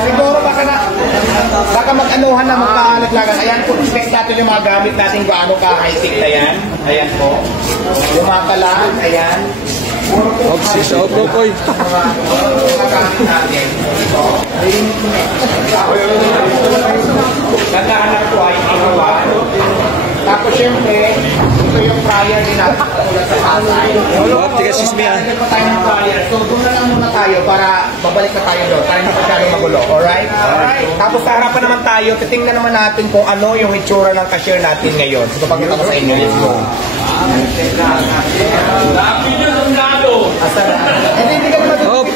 Siguro baka mag-anuhan na magkakalaglagan. Ayan po, check natin yung mga gamit natin gaano ka-high-tech na yan. Ayan po. Yung mga kalaan, ayan. Obsis, okoy. Mga gamit natin. Gandaan po ay inuwan. Tapos syempre, ito yung fryer din natin ulat sa Pasay. Tiga sismi ah. Ito tayo ng fryer. So doon na lang muna tayo para babalik na tayo doon. Tayo na masyadong magulo. Alright? Tapos sa harapan naman tayo, titingnan naman natin kung ano yung itsura ng cashier natin ngayon. So papakita ko sa inyo. Let's go. Dami nyo ng lado. Asa na? Hindi ka naman doon.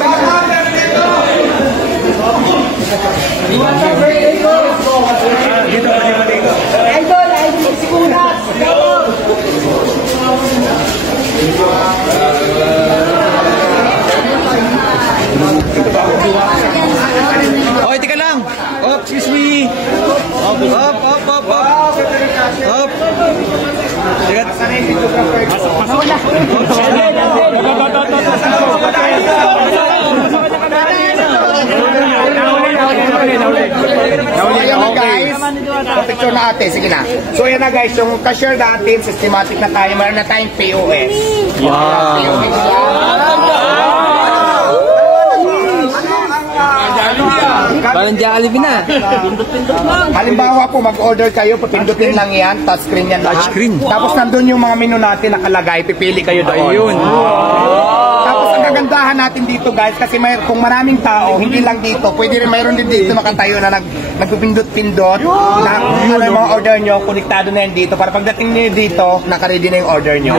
Idol, si Kunas. Oy, tika lang. Op, excuse me. Op. Tiga. So ayan na guys, picture na ate, sige na. So ayan na guys, yung cashier natin, systematic na tayo, meron na tayong POS. Wow. POS Parang Jollibee na. halimbawa po, mag-order kayo, papindutin lang yan, touchscreen yan lahat. Touchscreen. Tapos nandun yung mga menu natin nakalagay, pipili kayo doon. Ayun. Tapos ang kagandahan natin dito guys, kasi kung maraming tao, hindi lang dito, pwede rin mayroon din dito nakatayo na nagpipindot-pindot, na ano yung mga order nyo, konektado na yan dito, para pagdating nyo dito, nakaready na yung order nyo.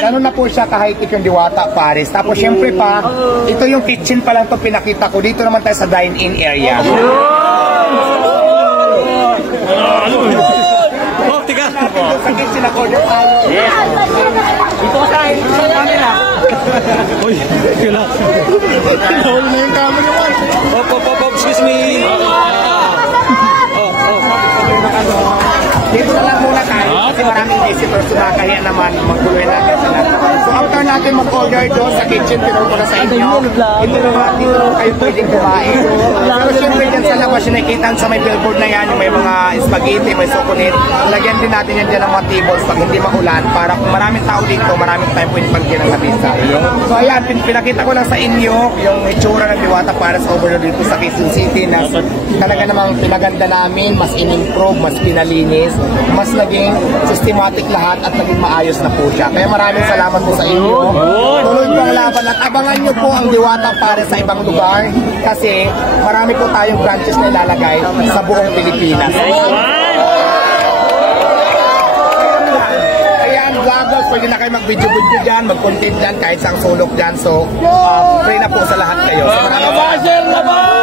Ganun na po siya ka-high-tech yung Diwata Paris. Tapos syempre pa, ito yung kitchen pa lang ito pinakita ko, dito naman tayo sa dine-in area. Oh, tiga. Sa kitchen na-order tayo. Ito sa camera. Uy, kila. Nahuli na yung camera mo. Op, excuse me. Dito na lang muna tayo kasi maraming visitors kumakahiya naman magtuloy natin sila. So after natin mag-order doon sa kitchen, tinuro ko na sa inyo. Ito naman, dito naman kayo pwedeng kumain. Pero syempre dyan sa labas, yung nakikita sa may billboard na yan, yung may mga spaghetti, may sukunit. Lagyan din natin yan dyan ng mga tables pag hindi maulan para kung maraming tao dito, maraming time pwede pagyan ng lamesa. So ayan, pinakita ko lang sa inyo yung itsura ng Diwata Paris Overload dito sa Quezon City na talaga namang pinaganda namin, mas in-improve, mas pinalinis, mas naging systematic lahat at naging maayos na po siya. Kaya maraming salamat po sa inyo. Tuloy pang laban at abangan nyo po ang Diwata Paris sa ibang lugar kasi marami po tayong branches na ilalagay sa buong Pilipinas. Ayan, vloggers, pwede na kayo mag-video-video dyan, mag-content dyan, kahit sang sulok dyan. So, pray na po sa lahat kayo. So, maraming salamat.